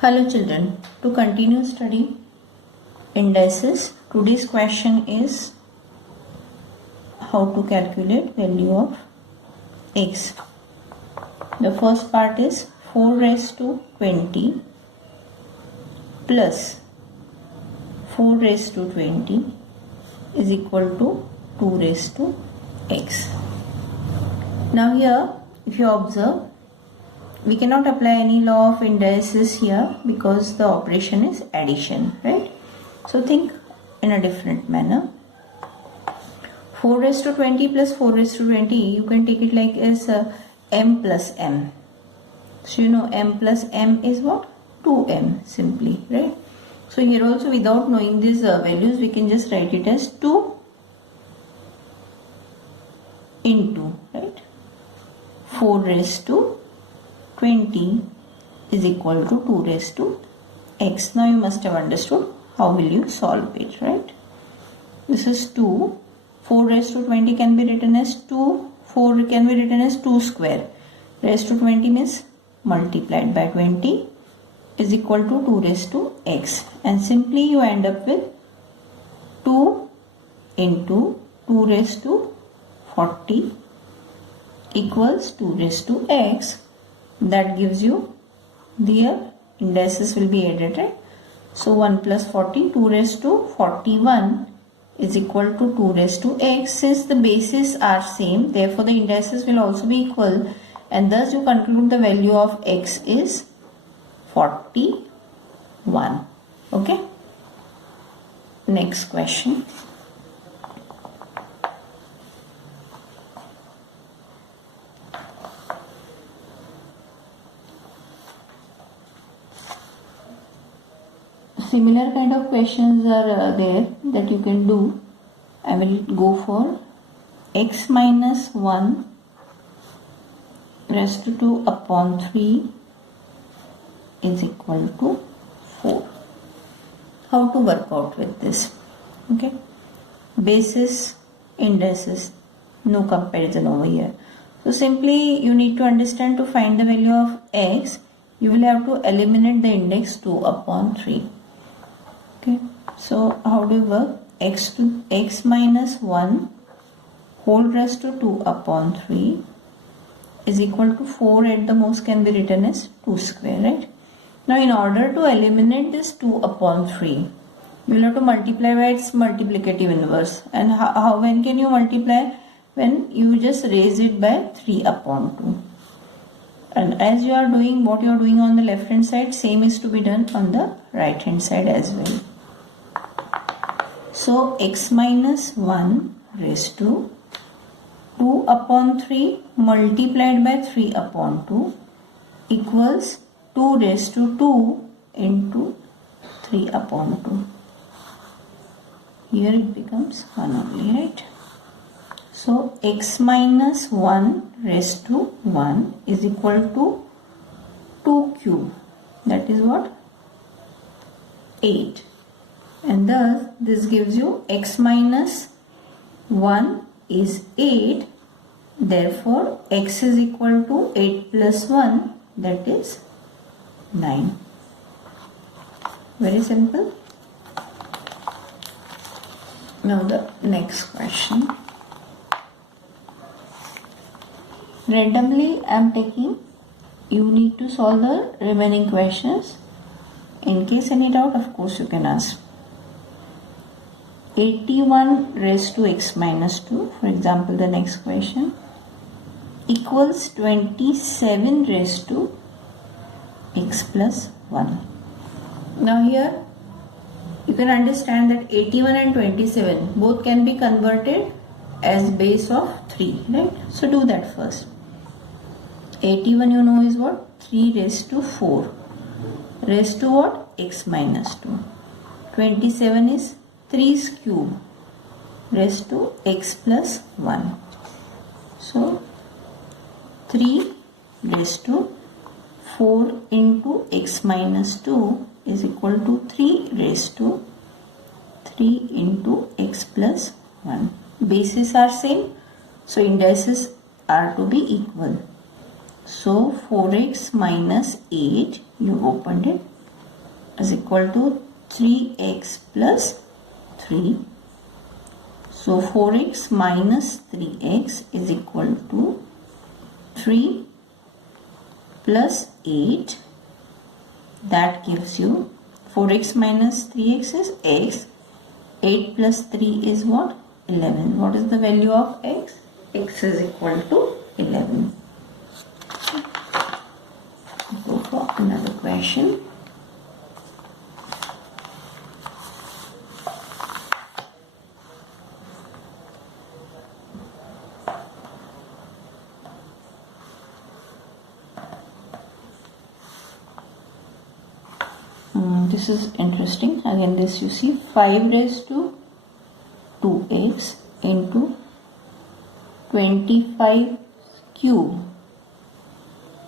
Hello children, to continue study indices, today's question is how to calculate value of x. The first part is 4 raised to 20 plus 4 raised to 20 is equal to 2 raised to x. Now here if you observe, we cannot apply any law of indices here because the operation is addition, right? So think in a different manner. 4 raised to 20 plus 4 raised to 20, you can take it like as m plus m. So you know m plus m is what? 2m simply, right? So here also without knowing these values, we can just write it as 2 into, right? 4 raised to 20 is equal to 2 raised to x. Now you must have understood how will you solve it, right? This is 2. 4 raised to 20 can be written as 2. 4 can be written as 2 square. Raised to 20 means multiplied by 20 is equal to 2 raised to x. And simply you end up with 2 into 2 raised to 40 equals 2 raised to x. That gives you, their indices will be added, right? So 1 plus 40, 2 raised to 41 is equal to 2 raised to x. Since the bases are same, therefore the indices will also be equal, and thus you conclude the value of x is 41. Okay. Next question. Similar kind of questions are there that you can do. I will go for x minus 1 raised to 2 upon 3 is equal to 4. How to work out with this? Okay. Basis, indices, no comparison over here. So simply you need to understand, to find the value of x, you will have to eliminate the index 2 upon 3. Okay, so how do you work? X minus 1 whole raised to 2 upon 3 is equal to 4 at the most can be written as 2 square, right? Now in order to eliminate this 2 upon 3, you will have to multiply by its multiplicative inverse. And when can you multiply? When you just raise it by 3 upon 2. And as you are doing what you are doing on the left hand side, same is to be done on the right hand side as well. So x minus 1 raised to 2 upon 3 multiplied by 3 upon 2 equals 2 raised to 2 into 3 upon 2. Here it becomes 1 only, right? So x minus 1 raised to 1 is equal to 2 cube. That is what? 8. And thus this gives you x minus 1 is 8. Therefore x is equal to 8 plus 1, that is 9. Very simple. Now the next question. Randomly I am taking, you need to solve the remaining questions. In case any doubt, of course you can ask. 81 raised to x minus 2, for example the next question, equals 27 raised to x plus 1. Now here you can understand that 81 and 27 both can be converted as base of 3, right? So do that first. 81 you know is what? 3 raised to 4 raised to what? X minus 2. 27 is 3's cube raised to x plus 1. So 3 raised to 4 into x minus 2 is equal to 3 raised to 3 into x plus 1. Bases are same, so indices are to be equal. So 4x minus 8, you opened it, is equal to 3x plus 3. So 4x minus 3x is equal to 3 plus 8. That gives you 4x minus 3x is x. 8 plus 3 is what? 11. What is the value of x? X is equal to 11. Go for another question. This is interesting. Again, this you see 5 raised to 2x into 25 cube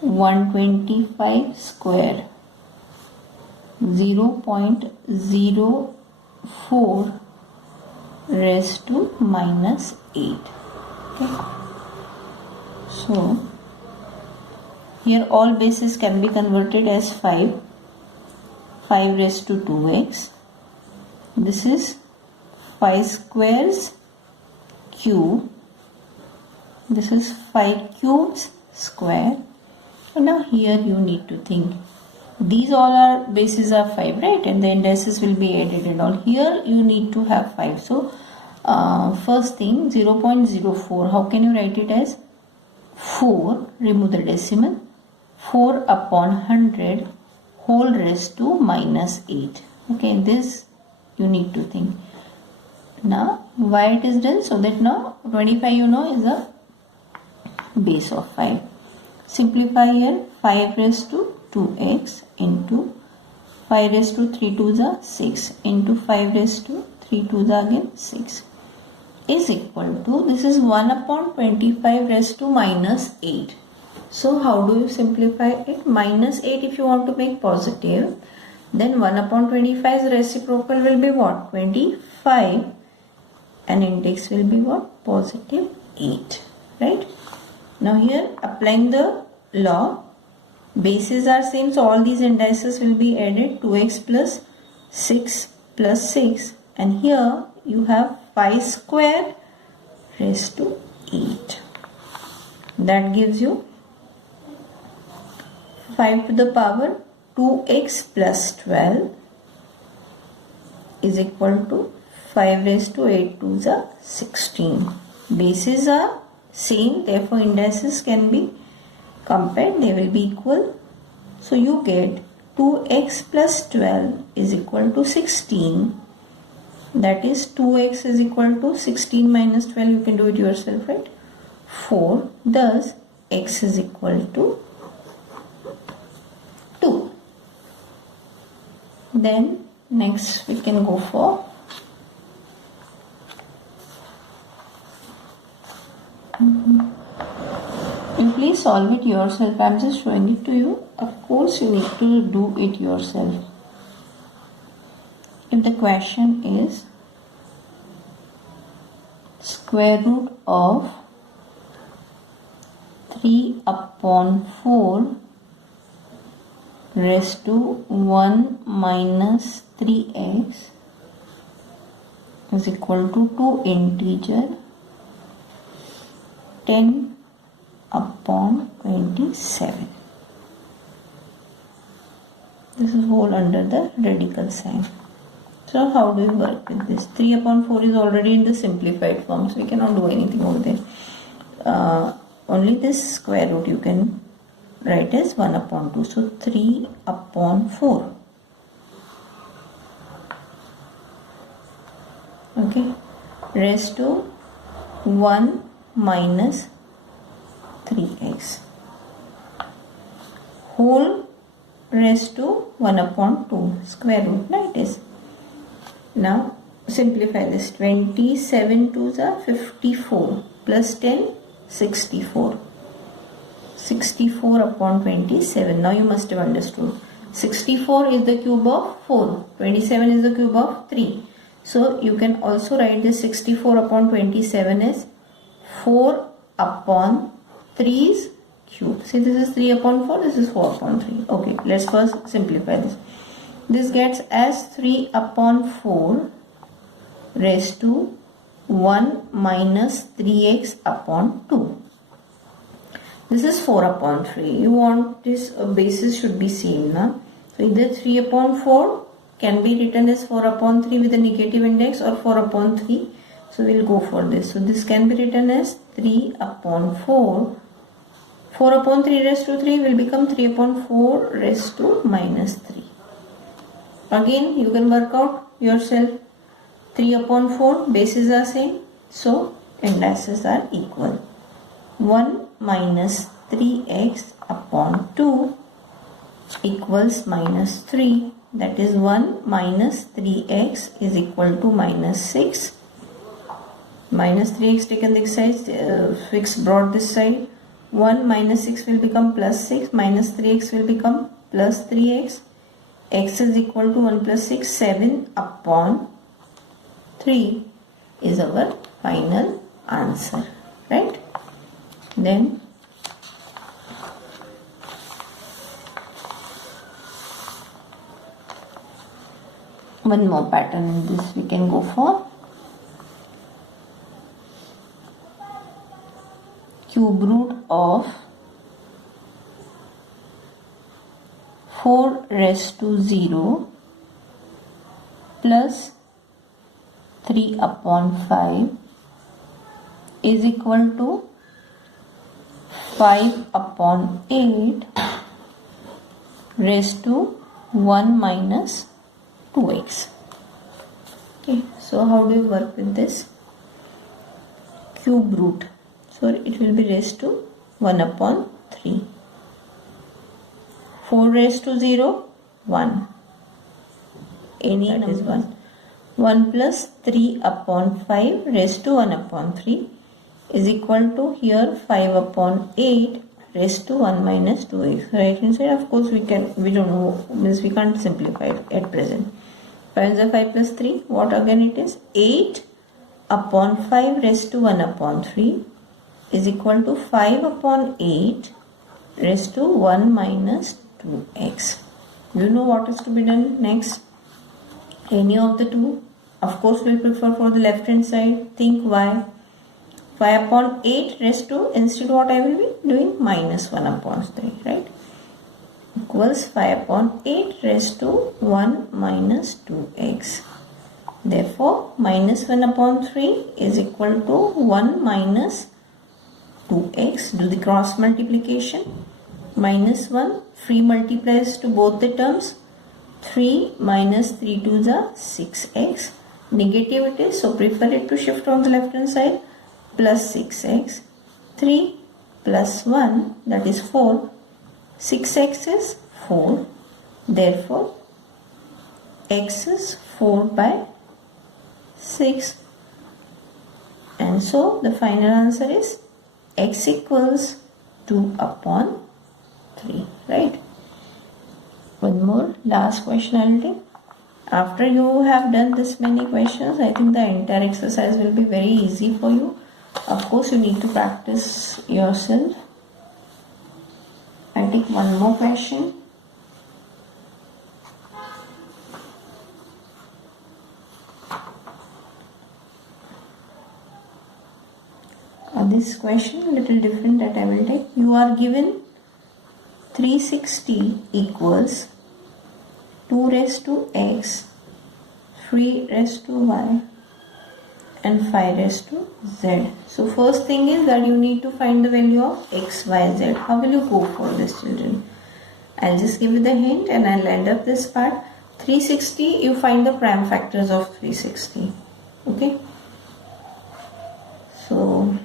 125 square 0.04 raised to minus 8. Okay. So here all bases can be converted as 5. 5 raised to 2x. This is 5 squares cube. This is 5 cubes square. So now here you need to think. These all are bases are 5, right? And the indices will be added and all. Here you need to have 5. So first thing 0.04. How can you write it as 4? Remove the decimal. 4 upon 100 whole raised to minus 8. Okay, this you need to think. Now why it is done? So that now 25 you know is a base of 5. Simplify here. 5 raised to 2x into 5 raised to 3 2s are 6 into 5 raised to 3 2s are again 6 is equal to, this is 1 upon 25 raised to minus 8. So how do you simplify it? Minus 8 if you want to make positive, then 1 upon 25's reciprocal will be what? 25, and index will be what? Positive 8, right? Now here applying the law, bases are same, so all these indices will be added. 2x plus 6 plus 6, and here you have 5 square raised to 8. That gives you 5 to the power 2x plus 12 is equal to 5 raised to 8 2s are 16. Bases are same, therefore indices can be compared, they will be equal. So you get 2x plus 12 is equal to 16. That is 2x is equal to 16 minus 12, you can do it yourself, right? 4. Thus x is equal to 2. Then next we can go for you please solve it yourself. I am just showing it to you. Of course you need to do it yourself. If the question is square root of 3 upon 4 raised to 1 minus 3x is equal to 2 integer 10 upon 27. This is whole under the radical sign. So how do you work with this? 3 upon 4 is already in the simplified form, so we cannot do anything over there. Only this square root you can write as 1 upon 2. So 3 upon 4. Okay. Raised to 1 minus 3x. Whole raised to 1 upon 2. Square root, right? It is. Now simplify this. 27 2s are 54 plus 10 64. 64 upon 27. Now you must have understood. 64 is the cube of 4. 27 is the cube of 3. So you can also write this 64 upon 27 as 4 upon 3's cube. See, this is 3 upon 4. This is 4 upon 3. Okay, let's first simplify this. This gets as 3 upon 4 raised to 1 minus 3x upon 2. This is 4 upon 3. You want this basis should be same. Na? So either 3 upon 4 can be written as 4 upon 3 with a negative index or 4 upon 3. So we'll go for this. So this can be written as 3 upon 4. 4 upon 3 raised to 3 will become 3 upon 4 raised to minus 3. Again you can work out yourself. 3 upon 4 bases are same. So indices are equal. 1 minus 3x upon 2 equals minus 3. That is 1 minus 3x is equal to minus 6. Minus 3x taken this side, 6 brought this side. 1 minus 6 will become plus 6. Minus 3x will become plus 3x. X is equal to 1 plus 6. 7 upon 3 is our final answer. Right? Then one more pattern in this we can go for. Cube root of 4 raised to 0 plus 3 upon 5 is equal to 5 upon 8 raised to 1 minus 2x. Okay, so how do you work with this? Cube root. So it will be raised to 1 upon 3. 4 raised to 0, 1. Any number is 1. 1 plus 3 upon 5 raised to 1 upon 3 is equal to here 5 upon 8 raised to 1 minus 2x. Right hand side, of course, we don't know, means we can't simplify it at present. 5 is 5 plus 3, what again it is? 8 upon 5 raised to 1 upon 3 is equal to 5 upon 8 raised to 1 minus 2x. You know what is to be done next? Any of the two? Of course, we'll prefer for the left hand side. Think why? 5 upon 8 raised to, instead what I will be doing? Minus 1 upon 3, right? Equals 5 upon 8 raised to 1 minus 2x. Therefore, minus 1 upon 3 is equal to 1 minus 2x. Do the cross multiplication. Minus 1 free multiplies to both the terms. 3 minus 3 2s are 6x. Negative it is, so prefer it to shift on the left hand side. Plus 6x. 3 plus 1, that is 4. 6x is 4. Therefore, x is 4 by 6. And so the final answer is x equals 2 upon 3. Right? One more last question I will take. After you have done this many questions, I think the entire exercise will be very easy for you. Of course, you need to practice yourself. I'll take one more question. This question a little different that I will take. You are given 360 equals 2 raised to x, 3 raised to y and 5 raised to z. So first thing is that you need to find the value of x, y, z. How will you go for this, children? I'll just give you the hint and I'll end up this part. 360, you find the prime factors of 360. Okay. So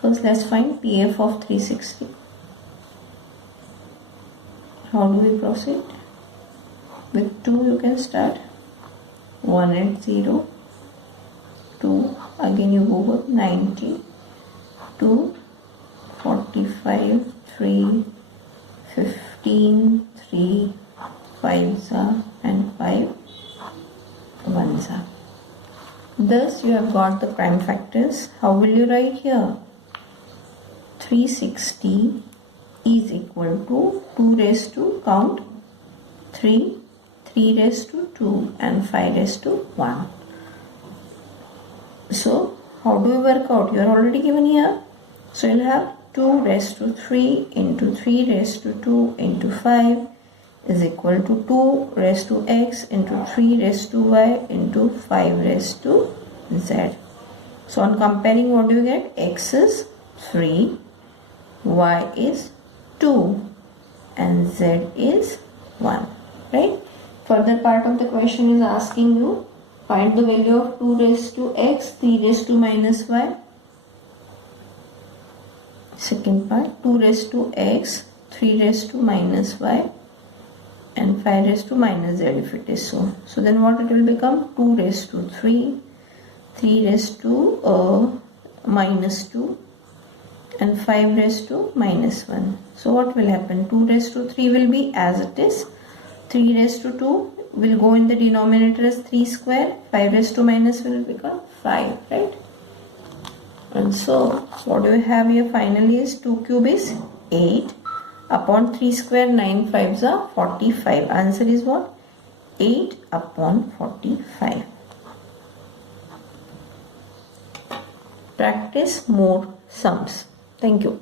first let's find PF of 360. How do we proceed? With 2 you can start. 1 and 0. 2. Again you go with 90. 2. 45. 3. 15. 3. 5s are and 5 1s are. Thus you have got the prime factors. How will you write here? 360 is equal to 2 raised to count 3 3 raised to 2 and 5 raised to 1. So how do we work out? You are already given here. So you'll have 2 raised to 3 into 3 raised to 2 into 5 is equal to 2 raised to x into 3 raised to y into 5 raised to z. So on comparing, what do you get? X is 3, y is 2 and z is 1, right? Further part of the question is asking you find the value of 2 raised to x, 3 raised to minus y. Second part, 2 raised to x, 3 raised to minus y and 5 raised to minus z if it is so. So then what it will become? 2 raised to 3, 3 raised to minus 2 and 5 raised to minus 1. So what will happen? 2 raised to 3 will be as it is. 3 raised to 2 will go in the denominator as 3 square. 5 raised to minus will become 5, right? And so what do we have here finally is 2 cube is 8 upon 3 square, 9 5s are 45. Answer is what? 8 upon 45. Practice more sums. Thank you.